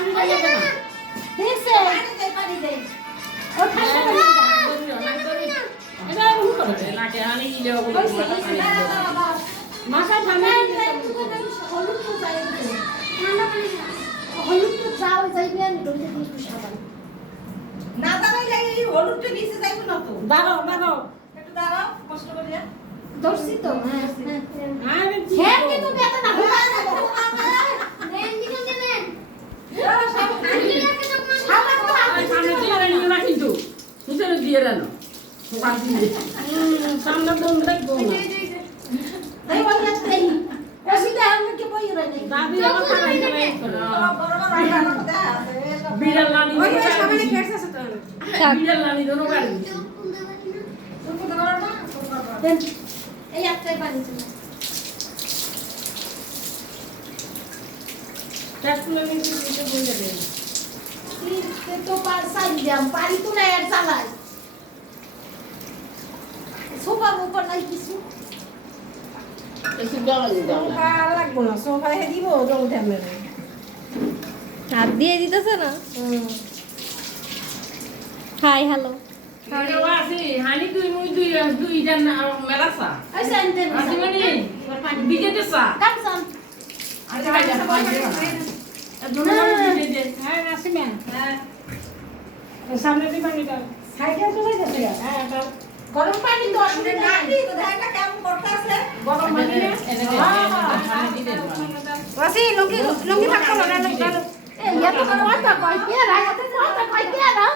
আমি যাই না দিছে পানি দেই ও ঠান্ডা পানি এটা ভুল করে নাকে আনি ইলে ওগুলো মাথা ঠান্ডা হলুদ তো যাই ঠান্ডা পানি হলুদ তো চাও যাইবে আমি রইতে দিই সাবান না দাঁড়াই যাই এই হলুদটা নিচে যাইবো না তো দাঁড়াও দাঁড়াও একটু দাঁড়াও কষ্ট করে দর্শি তো হ্যাঁ আরে হ্যাঁ কিন্তু বেটা না নেন দিকে নেন সামনে দিয়ে নিও না কিন্তু পিছনে দিয়ে রানো ওখান দিয়ে সামনে তো দেখবো না এই বইয়া তাই এসিতে আমি কি বই রে নাই দাদি আমার খাই খাই বরাবর রান্না করতে আছে বিড়াল নানি ওই সবাই খেয়েছে তো বিড়াল নানি দোনো গাড়ি তুমি তো করো না দেন এই একটাই পানি ছিল ট্যাক্সগুলো নিয়ে দিতে বলে দেন তে তো পার সাইড দিলাম পানি তো না আর চালাই সোফার উপর নাই কিছু একটু জল দাও সোফা লাগবো না সোফা হে দিব জল ঢেলে হাত দিয়ে দিতেছে না হাই হ্যালো আসি হানি তুই মুই দুই জন মেলাসা এই সাইন্ডে আসি মানে বিজেতে সা কামসাম আরে ভাই যা দোনো গাড়ি দিয়ে হ্যাঁ আসিমে হ্যাঁ সামনে দিয়ে পানি দাও সাইকেল চলে গেছে হ্যাঁ দাও গরম পানি তো আসলে নাই নাকি তো দেখা কেমন করতে আছে গরম পানি না এনে দে ওয়াসি লুঙ্গি থাকতো না এই এত বড় কথা কই কে রাখতে কথা কই কে না